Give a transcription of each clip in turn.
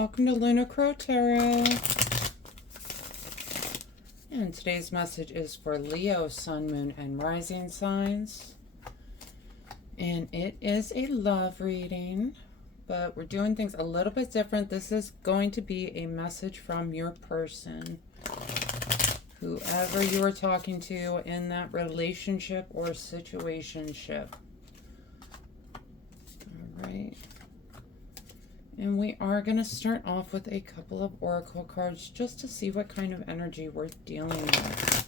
welcome to Lunar Tarot. And today's message is for Leo, Sun, Moon, and Rising signs. And it is a love reading, but we're doing things a little bit different. This is going to be a message from your person, whoever you are talking to in that relationship or situationship. All right. And we are going to start off with a couple of oracle cards just to see what kind of energy we're dealing with.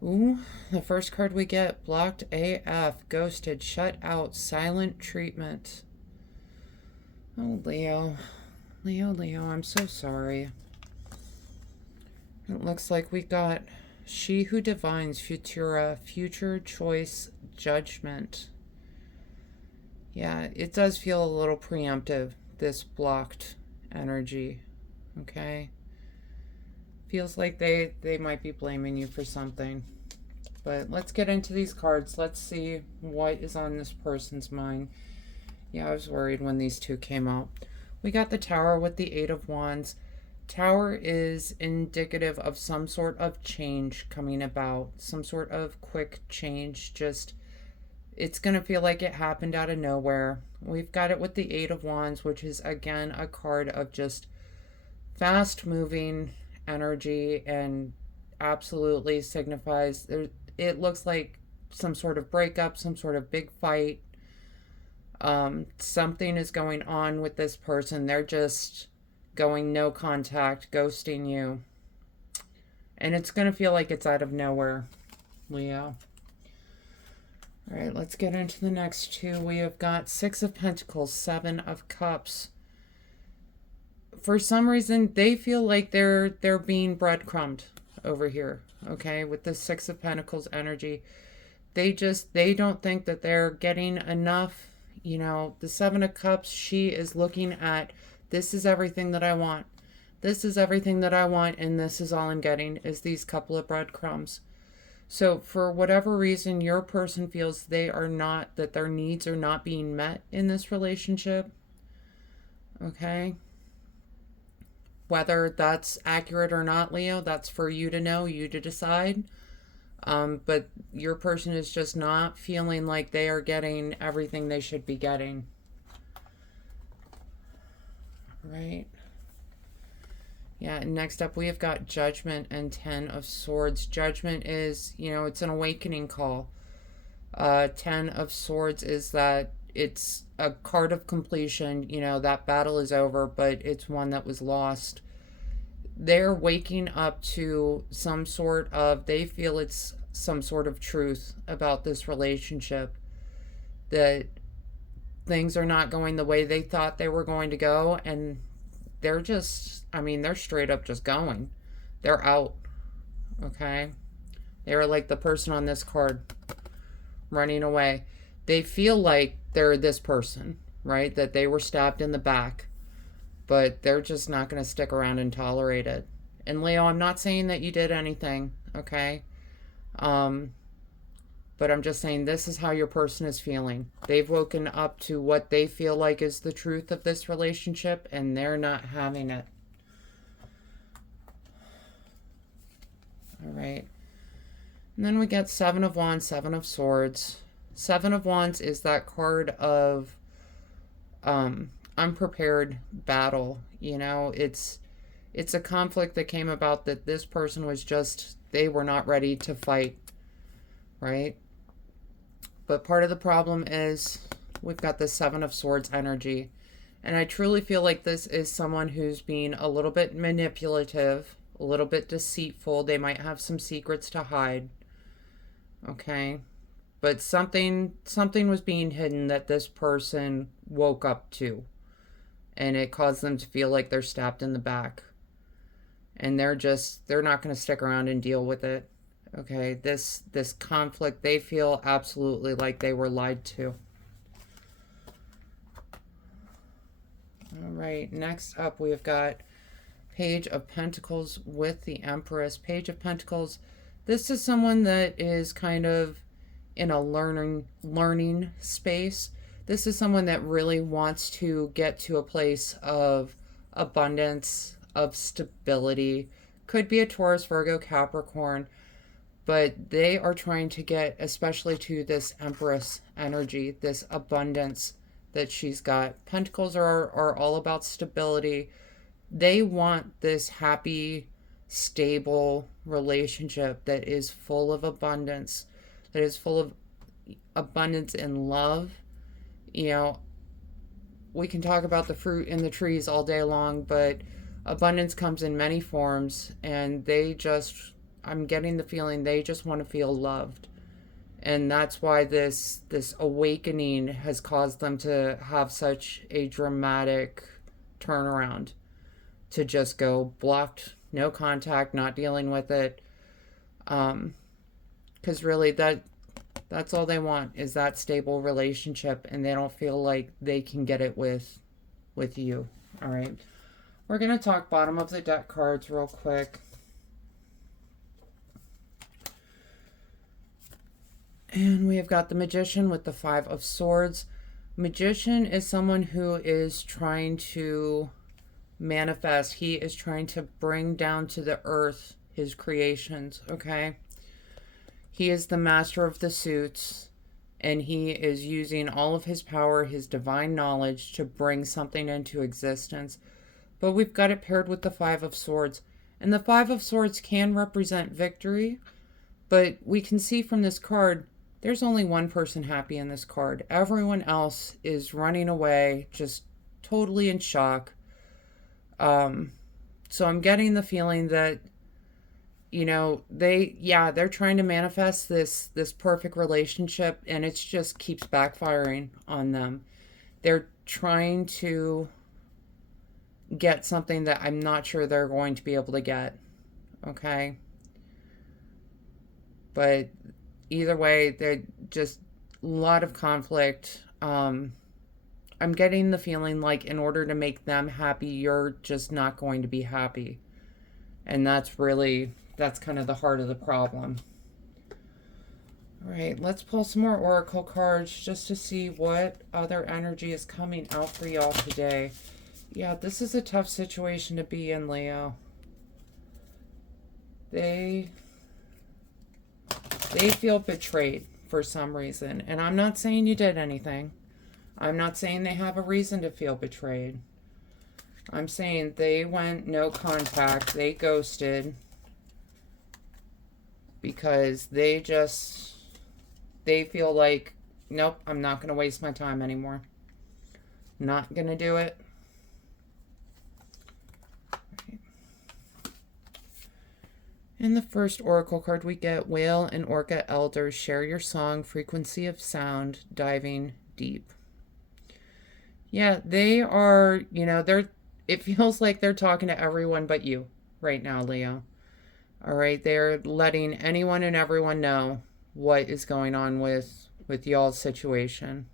Ooh, the first card we get, blocked AF, ghosted, shut out, silent treatment. Oh, Leo. Leo, I'm so sorry. It looks like we got she who divines, Futura, future choice, judgment. Yeah, it does feel a little preemptive, this blocked energy, okay? Feels like they might be blaming you for something. But let's get into these cards. Let's see what is on this person's mind. Yeah, I was worried when these two came out. We got the Tower with the Eight of Wands. Tower is indicative of some sort of change coming about, some sort of quick change. Just, it's going to feel like it happened out of nowhere. We've got it with the Eight of Wands, which is, again, a card of just fast-moving energy and absolutely signifies, it looks like some sort of breakup, some sort of big fight. Something is going on with this person. They're just going no contact, ghosting you. And it's going to feel like it's out of nowhere, Leo. All right, let's get into the next two. We have got Six of Pentacles, Seven of Cups. For some reason, they feel like they're being breadcrumbed over here, okay, with the Six of Pentacles energy. They don't think that they're getting enough. You know, the Seven of Cups, she is looking at, this is everything that I want. This is everything that I want, and this is all I'm getting, is these couple of breadcrumbs. So for whatever reason, your person feels that their needs are not being met in this relationship. Okay? Whether that's accurate or not, Leo, that's for you to know, you to decide. But your person is just not feeling like they are getting everything they should be getting. Right? Yeah, and next up we have got Judgment and Ten of Swords. Judgment is, it's an awakening call. Ten of Swords is that it's a card of completion. That battle is over, but it's one that was lost. They're waking up to some sort of, they feel it's some sort of truth about this relationship, that things are not going the way they thought they were going to go, and they're just, they're straight up just going. They're out, okay? They're like the person on this card running away. They feel like they're this person, right? That they were stabbed in the back, but they're just not going to stick around and tolerate it. And Leo, I'm not saying that you did anything, okay? But I'm just saying this is how your person is feeling. They've woken up to what they feel like is the truth of this relationship, and they're not having it. All right. And then we get Seven of Wands, Seven of Swords. Seven of Wands is that card of unprepared battle. It's a conflict that came about that this person was just, they were not ready to fight, right? But part of the problem is we've got the Seven of Swords energy. And I truly feel like this is someone who's being a little bit manipulative, a little bit deceitful. They might have some secrets to hide, okay? But something was being hidden that this person woke up to. And it caused them to feel like they're stabbed in the back. And they're not going to stick around and deal with it. Okay, this conflict, they feel absolutely like they were lied to. All right, next up we've got Page of Pentacles with the Empress. Page of Pentacles. This is someone that is kind of in a learning space. This is someone that really wants to get to a place of abundance, of stability. Could be a Taurus, Virgo, Capricorn, but they are trying to get especially to this Empress energy, this abundance that she's got. Pentacles are all about stability. They want this happy, stable relationship that is full of abundance, that is full of abundance in love. You know, we can talk about the fruit in the trees all day long, but abundance comes in many forms, and I'm getting the feeling they just want to feel loved. And that's why this awakening has caused them to have such a dramatic turnaround, to just go blocked, no contact, not dealing with it. Because really that's all they want, is that stable relationship, and they don't feel like they can get it with you. All right. We're going to talk bottom of the deck cards real quick. And we have got the Magician with the Five of Swords. Magician is someone who is trying to manifest. He is trying to bring down to the earth his creations, okay? He is the master of the suits, and he is using all of his power, his divine knowledge, to bring something into existence. But we've got it paired with the Five of Swords. And the Five of Swords can represent victory, but we can see from this card, there's only one person happy in this card. Everyone else is running away, just totally in shock. So I'm getting the feeling that, you know, they're trying to manifest this perfect relationship, and it just keeps backfiring on them. They're trying to get something that I'm not sure they're going to be able to get. Okay? But either way, they're just a lot of conflict. I'm getting the feeling like in order to make them happy, you're just not going to be happy. And that's kind of the heart of the problem. All right, let's pull some more oracle cards just to see what other energy is coming out for y'all today. Yeah, this is a tough situation to be in, Leo. They feel betrayed for some reason. And I'm not saying you did anything. I'm not saying they have a reason to feel betrayed. I'm saying they went no contact. They ghosted because they feel like, nope, I'm not going to waste my time anymore. Not going to do it. In the first oracle card, we get Whale and Orca Elders. Share your song, frequency of sound, diving deep. Yeah, they are, you know, it feels like they're talking to everyone but you right now, Leo. All right, they're letting anyone and everyone know what is going on with y'all's situation.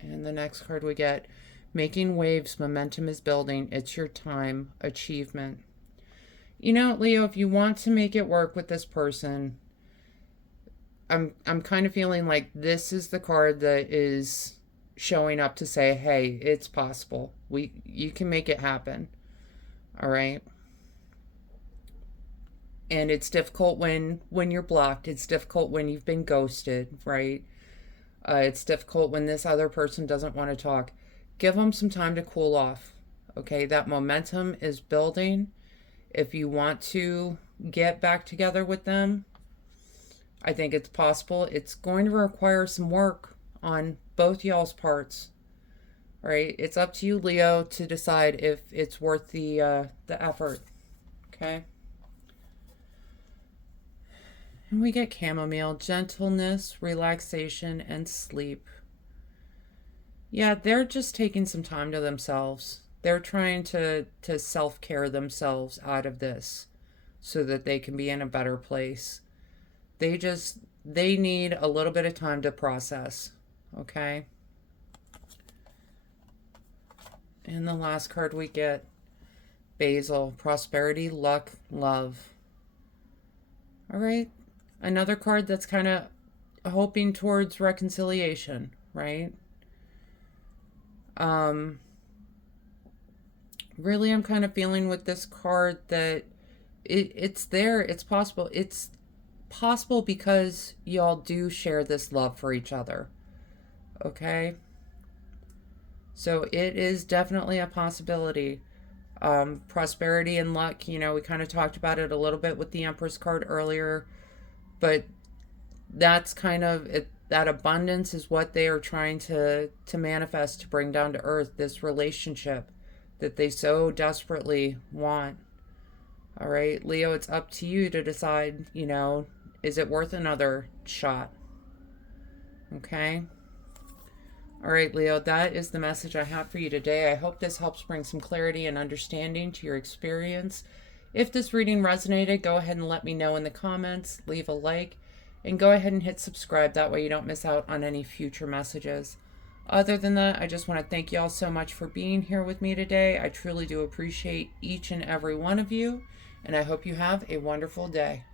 And the next card we get, making waves, momentum is building. It's your time, achievement. You know, Leo, if you want to make it work with this person, I'm kind of feeling like this is the card that is showing up to say, hey, it's possible. You can make it happen. All right. And it's difficult when you're blocked. It's difficult when you've been ghosted, right? It's difficult when this other person doesn't want to talk. Give them some time to cool off. Okay, that momentum is building. If you want to get back together with them, I think it's possible. It's going to require some work on both y'all's parts. Right? It's up to you, Leo, to decide if it's worth the effort. Okay? And we get chamomile, gentleness, relaxation, and sleep. Yeah, they're just taking some time to themselves. They're trying to self-care themselves out of this so that they can be in a better place. They need a little bit of time to process. Okay? And the last card we get, Basil, prosperity, luck, love. All right. Another card that's kind of hoping towards reconciliation, right? Really, I'm kind of feeling with this card that it's there, it's possible. It's possible because y'all do share this love for each other. Okay? So it is definitely a possibility. Prosperity and luck, we kind of talked about it a little bit with the Empress card earlier, but that's kind of it. That abundance is what they are trying to manifest, to bring down to earth, this relationship that they so desperately want. All right, Leo, it's up to you to decide, is it worth another shot? Okay. All right, Leo, that is the message I have for you today. I hope this helps bring some clarity and understanding to your experience. If this reading resonated, go ahead and let me know in the comments, leave a like, and go ahead and hit subscribe. That way you don't miss out on any future messages. Other than that, I just want to thank you all so much for being here with me today. I truly do appreciate each and every one of you, and I hope you have a wonderful day.